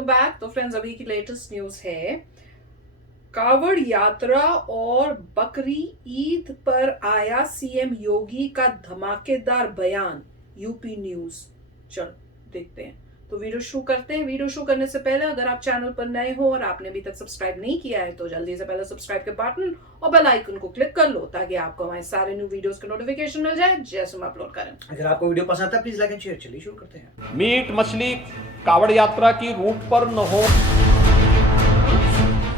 Welcome back. तो friends, अभी की लेटेस्ट न्यूज है, कावड़ यात्रा और बकरी ईद पर आया सीएम योगी का धमाकेदार बयान। UP news. चलो देखते हैं। तो वीडियो शुरू करते हैं। वीडियो शुरू करने से पहले अगर आप चैनल पर नए हो और आपने अभी तक सब्सक्राइब नहीं किया है तो जल्दी से पहले सब्सक्राइब के बटन और बेल आइकन को क्लिक कर लो ताकि आपको हमारे सारे न्यू वीडियोस के नोटिफिकेशन मिल जाए जैसे हम अपलोड करें। अगर आपको वीडियो पसंद आता है प्लीज लाइक एंड शेयर। चलिए शुरू करते हैं। मीट मछली कावड़ यात्रा की रूट पर न हो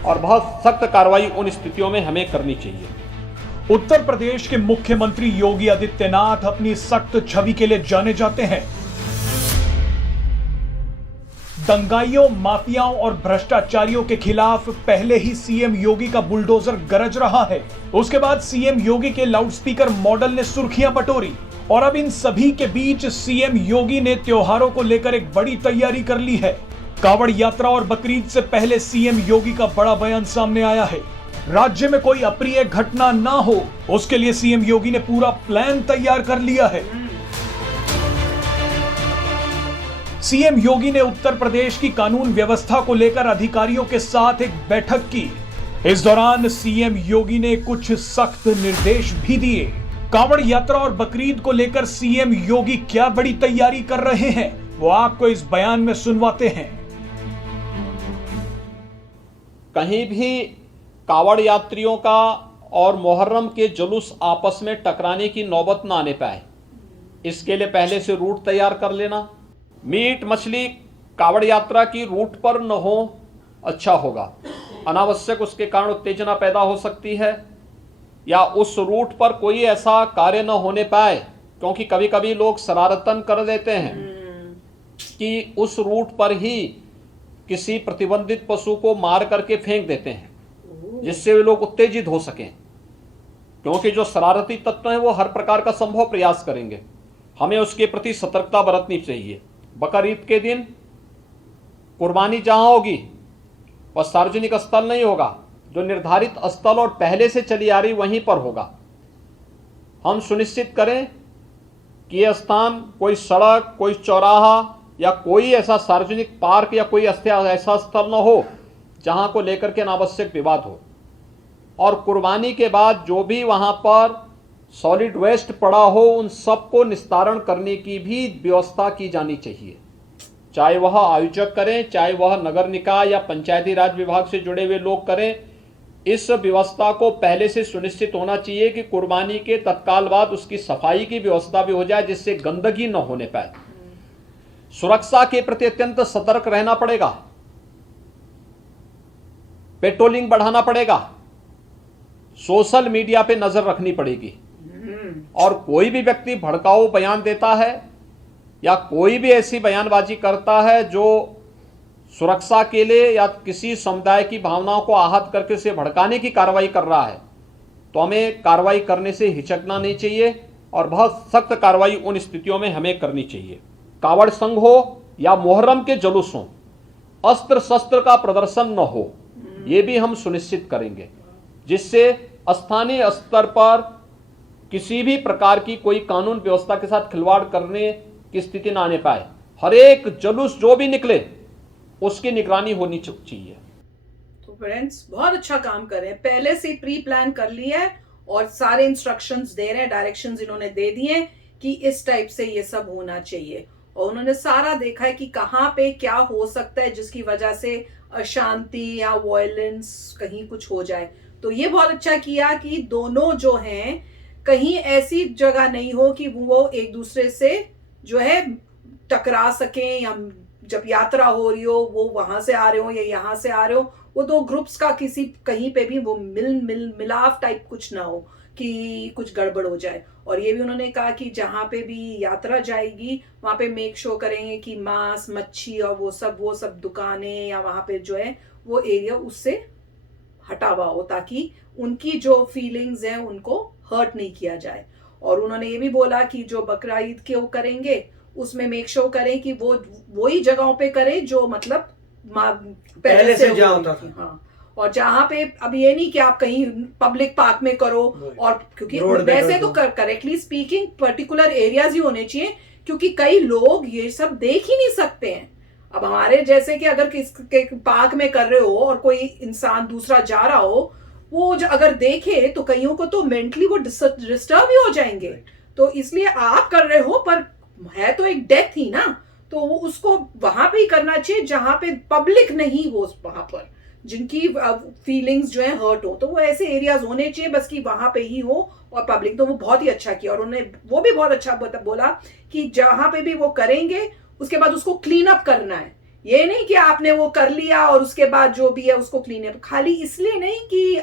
और बहुत सख्त कार्रवाई उन स्थितियों में हमें करनी चाहिए। उत्तर प्रदेश के मुख्यमंत्री योगी आदित्यनाथ अपनी सख्त छवि के लिए जाने जाते हैं। दंगाइयों, माफियाओं और भ्रष्टाचारियों के खिलाफ पहले ही सीएम योगी का बुलडोजर गरज रहा है। उसके बाद सीएम योगी के लाउडस्पीकर मॉडल ने सुर्खियां बटोरी और अब इन सभी के बीच सीएम योगी ने त्योहारों को लेकर एक बड़ी तैयारी कर ली है। कावड़ यात्रा और बकरीद से पहले सीएम योगी का बड़ा बयान सामने आया है। राज्य में कोई अप्रिय घटना ना हो, उसके लिए सीएम योगी ने पूरा प्लान तैयार कर लिया है। सीएम योगी ने उत्तर प्रदेश की कानून व्यवस्था को लेकर अधिकारियों के साथ एक बैठक की। इस दौरान सीएम योगी ने कुछ सख्त निर्देश भी दिए। कावड़ यात्रा और बकरीद को लेकर सीएम योगी क्या बड़ी तैयारी कर रहे हैं वो आपको इस बयान में सुनवाते हैं। कहीं भी कावड़ यात्रियों का और मुहर्रम के जुलूस आपस में टकराने की नौबत ना आने पाए, इसके लिए पहले से रूट तैयार कर लेना। मीट मछली कावड़ यात्रा की रूट पर न हो, अच्छा होगा। अनावश्यक उसके कारण उत्तेजना पैदा हो सकती है या उस रूट पर कोई ऐसा कार्य न होने पाए, क्योंकि कभी कभी लोग शरारतन कर देते हैं कि उस रूट पर ही किसी प्रतिबंधित पशु को मार करके फेंक देते हैं, जिससे वे लोग उत्तेजित हो सकें, क्योंकि जो शरारती तत्व हैं वो हर प्रकार का संभव प्रयास करेंगे। हमें उसके प्रति सतर्कता बरतनी चाहिए। बकरीद के दिन कुर्बानी जहां होगी वह सार्वजनिक स्थल नहीं होगा, जो निर्धारित स्थल और पहले से चली आ रही वहीं पर होगा। हम सुनिश्चित करें कि यह स्थान कोई सड़क, कोई चौराहा या कोई ऐसा सार्वजनिक पार्क या कोई ऐसा स्थल न हो जहां को लेकर के अनावश्यक विवाद हो। और कुर्बानी के बाद जो भी वहां पर सॉलिड वेस्ट पड़ा हो उन सबको निस्तारण करने की भी व्यवस्था की जानी चाहिए, चाहे वह आयोजक करें, चाहे वह नगर निकाय या पंचायती राज विभाग से जुड़े हुए लोग करें। इस व्यवस्था को पहले से सुनिश्चित होना चाहिए कि कुर्बानी के तत्काल बाद उसकी सफाई की व्यवस्था भी हो जाए, जिससे गंदगी न होने पाए। सुरक्षा के प्रति अत्यंत सतर्क रहना पड़ेगा, पेट्रोलिंग बढ़ाना पड़ेगा, सोशल मीडिया पे नजर रखनी पड़ेगी। और कोई भी व्यक्ति भड़काऊ बयान देता है या कोई भी ऐसी बयानबाजी करता है जो सुरक्षा के लिए या किसी समुदाय की भावनाओं को आहत करके उसे भड़काने की कार्रवाई कर रहा है, तो हमें कार्रवाई करने से हिचकना नहीं चाहिए और बहुत सख्त कार्रवाई उन स्थितियों में हमें करनी चाहिए। कावड़ संघ हो या मुहर्रम के जुलूस हो, अस्त्र शस्त्र का प्रदर्शन न हो, ये भी हम सुनिश्चित करेंगे, जिससे स्थानीय स्तर पर किसी भी प्रकार की कोई कानून व्यवस्था के साथ खिलवाड़ करने की स्थिति ना आने पाए। हर एक जुलूस जो भी निकले उसकी निगरानी होनी चाहिए। तो फ्रेंड्स, बहुत अच्छा काम कर रहे हैं, पहले से प्री प्लान कर लिया है और सारे इंस्ट्रक्शंस दे रहे हैं, डायरेक्शंस इन्होंने दे दिए हैं कि इस टाइप से ये सब होना चाहिए। और उन्होंने सारा देखा है कि कहाँ पे क्या हो सकता है जिसकी वजह से अशांति या वायलेंस कहीं कुछ हो जाए। तो ये बहुत अच्छा किया कि दोनों जो हैं कहीं ऐसी जगह नहीं हो कि वो एक दूसरे से जो है टकरा सकें, या जब यात्रा हो रही हो वो वहां से आ रहे हो या यहाँ से आ रहे हो, वो दो ग्रुप्स का किसी कहीं पे भी वो मिलाव टाइप कुछ ना हो कि कुछ गड़बड़ हो जाए। और ये भी उन्होंने कहा कि जहाँ पे भी यात्रा जाएगी वहां पे मेक श्योर करेंगे कि मांस, मच्छी और वो सब दुकानें या वहां पे जो है वो एरिया उससे हटावा हो, ताकि उनकी जो फीलिंग्स हैं उनको हर्ट नहीं किया जाए। और उन्होंने ये भी बोला कि जो बकरा ईद के वो करेंगे उसमें मेक श्योर करें कि वो वही जगहों पे करें जो मतलब पहले से होता था। हाँ, और जहाँ पे अब ये नहीं कि आप कहीं पब्लिक पार्क में करो, और क्योंकि वैसे तो करेक्टली स्पीकिंग पर्टिकुलर एरियाज ही होने चाहिए, क्योंकि कई लोग ये सब देख ही नहीं सकते हैं। अब हमारे जैसे कि अगर किसी पार्क में कर रहे हो और कोई इंसान दूसरा जा रहा हो, वो अगर देखे तो कईयों को तो मेंटली वो डिस्टर्ब ही हो जाएंगे। तो इसलिए आप कर रहे हो, पर है तो एक डेथ ही ना, तो वो उसको वहां पे ही करना चाहिए जहां पे पब्लिक नहीं हो, वहां पर जिनकी फीलिंग्स जो है हर्ट हो, तो वो ऐसे एरियाज होने चाहिए बस कि वहां पे ही हो और पब्लिक। तो वो बहुत ही अच्छा किया, और उन्होंने वो भी बहुत अच्छा बोला कि जहां पे भी वो करेंगे उसके बाद उसको क्लीन अप करना है। ये नहीं कि आपने वो कर लिया और उसके बाद जो भी है उसको क्लीन अप, खाली इसलिए नहीं कि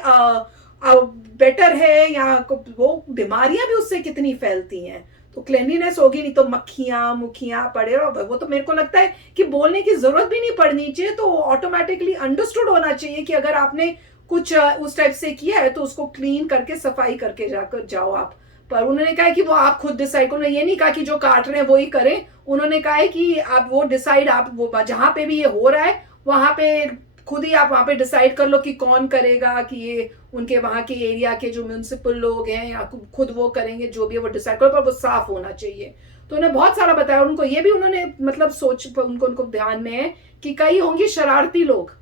बेटर है, या वो बीमारियां भी उससे कितनी फैलती हैं। तो क्लेanलीनेस होगी, नहीं तो मक्खियां मुखियां पड़े, और वो तो मेरे को लगता है कि बोलने की जरूरत भी नहीं पड़नी चाहिए, तो ऑटोमेटिकली अंडरस्टूड होना चाहिए कि अगर आपने कुछ उस टाइप से किया है तो उसको क्लीन करके सफाई करके जाकर जाओ आप। पर उन्होंने कहा कि वो आप खुद डिसाइड करो, ये नहीं कहा कि जो काट रहे हैं वो ही करें। उन्होंने कहा है कि आप वो डिसाइड, आप वो जहां पे भी ये हो रहा है वहां पे खुद ही आप वहां पे डिसाइड कर लो कि कौन करेगा, कि ये उनके वहां के एरिया के जो म्यूनिसिपल लोग हैं या खुद वो करेंगे, जो भी है वो डिसाइड करो, पर वो साफ होना चाहिए। तो उन्हें बहुत सारा बताया। उनको ये भी उन्होंने मतलब सोच उनको ध्यान में है कि कई होंगे शरारती लोग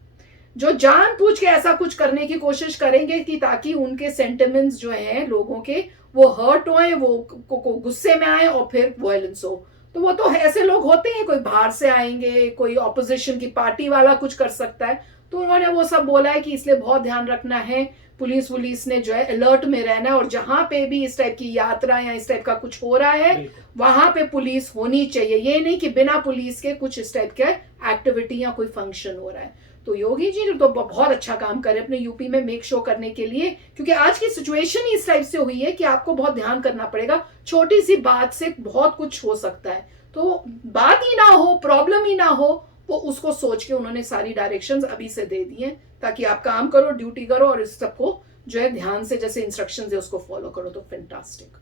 जो जानबूझ के ऐसा कुछ करने की कोशिश करेंगे कि ताकि उनके सेंटिमेंट्स जो हैं लोगों के वो हर्ट होए, वो गुस्से में आए और फिर वायलेंस हो। तो वो तो ऐसे लोग होते हैं, कोई बाहर से आएंगे, कोई ऑपोजिशन की पार्टी वाला कुछ कर सकता है। तो उन्होंने वो सब बोला है कि इसलिए बहुत ध्यान रखना है, पुलिस ने जो है अलर्ट में रहना है, और जहां पे भी इस टाइप की यात्रा या इस टाइप का कुछ हो रहा है वहां पे पुलिस होनी चाहिए। ये नहीं कि बिना पुलिस के कुछ इस टाइप के एक्टिविटी या कोई फंक्शन हो रहा है। तो योगी जी तो बहुत अच्छा काम करे अपने यूपी में मेक शो करने के लिए, क्योंकि आज की सिचुएशन ही इस टाइप से हुई है कि आपको बहुत ध्यान करना पड़ेगा। छोटी सी बात से बहुत कुछ हो सकता है, तो बात ही ना हो, प्रॉब्लम ही ना हो, वो उसको सोच के उन्होंने सारी डायरेक्शंस अभी से दे दी हैं ताकि आप काम करो, ड्यूटी करो, और इस सबको जो है ध्यान से जैसे इंस्ट्रक्शंस है उसको फॉलो करो। तो फैंटास्टिक।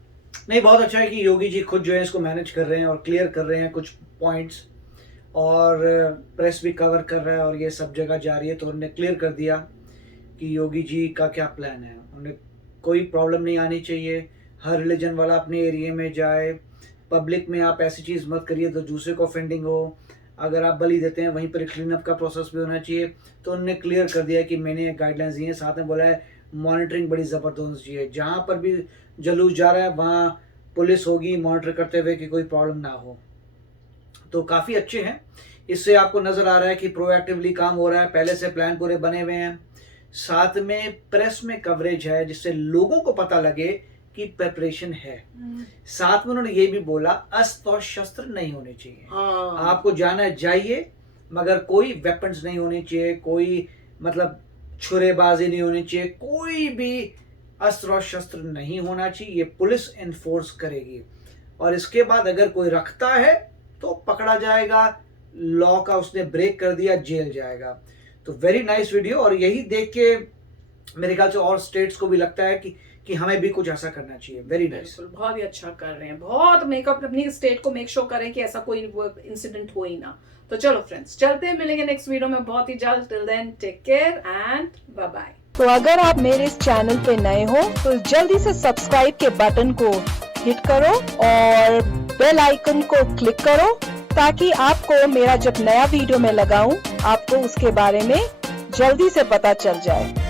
नहीं, बहुत अच्छा है कि योगी जी खुद जो है इसको मैनेज कर रहे हैं और क्लियर कर रहे हैं कुछ पॉइंट्स, और प्रेस भी कवर कर रहा है और ये सब जगह जा रही है। तो उन्होंने क्लियर कर दिया कि योगी जी का क्या प्लान है। उन्हें कोई प्रॉब्लम नहीं आनी चाहिए, हर रिलीजन वाला अपने एरिया में जाए, पब्लिक में आप ऐसी चीज़ मत करिए तो दूसरे को ऑफेंडिंग हो। अगर आप बलि देते हैं वहीं पर क्लीन अप का प्रोसेस भी होना चाहिए। तो उन्होंने क्लियर कर दिया कि मैंने गाइडलाइंस दी है, साथ में बोला है मॉनिटरिंग बड़ी ज़बरदस्त चाहिए, जहाँ पर भी जुलूस जा रहा है वहाँ पुलिस होगी मॉनिटर करते हुए कि कोई प्रॉब्लम ना हो। तो काफ़ी अच्छे हैं, इससे आपको नज़र आ रहा है कि प्रोएक्टिवली काम हो रहा है, पहले से प्लान पूरे बने हुए हैं, साथ में प्रेस में कवरेज है जिससे लोगों को पता लगे कि प्रिपरेशन है। साथ में उन्होंने ये भी बोला अस्त्र और शस्त्र नहीं होने चाहिए। आपको जाना जाइए, मगर कोई वेपन्स नहीं होने चाहिए, कोई मतलब छुरेबाजी नहीं होनी चाहिए, कोई भी अस्त्र और शस्त्र नहीं होना चाहिए। ये पुलिस इन्फोर्स करेगी, और इसके बाद अगर कोई रखता है तो पकड़ा जाएगा, लॉ का उसने ब्रेक कर दिया जेल जाएगा। तो वेरी नाइस वीडियो, और यही देख के मेरे ख्याल से और स्टेट्स को भी लगता है कि हमें भी कुछ ऐसा करना चाहिए। वेरी नाइस, बहुत ही अच्छा कर रहे हैं, बहुत मेकअप अपनी स्टेट को मेक श्योर करें कि ऐसा कोई इंसिडेंट हो ही ना। तो चलो फ्रेंड्स, चलते हैं, मिलेंगे नेक्स्ट वीडियो में बहुत ही जल्द। Till then take care and bye bye. तो अगर आप मेरे इस चैनल पे नए हो तो जल्दी से सब्सक्राइब के बटन को हिट करो और बेल आइकन को क्लिक करो, ताकि आपको मेरा जब नया वीडियो मैं लगाऊं आपको उसके बारे में जल्दी से पता चल जाए।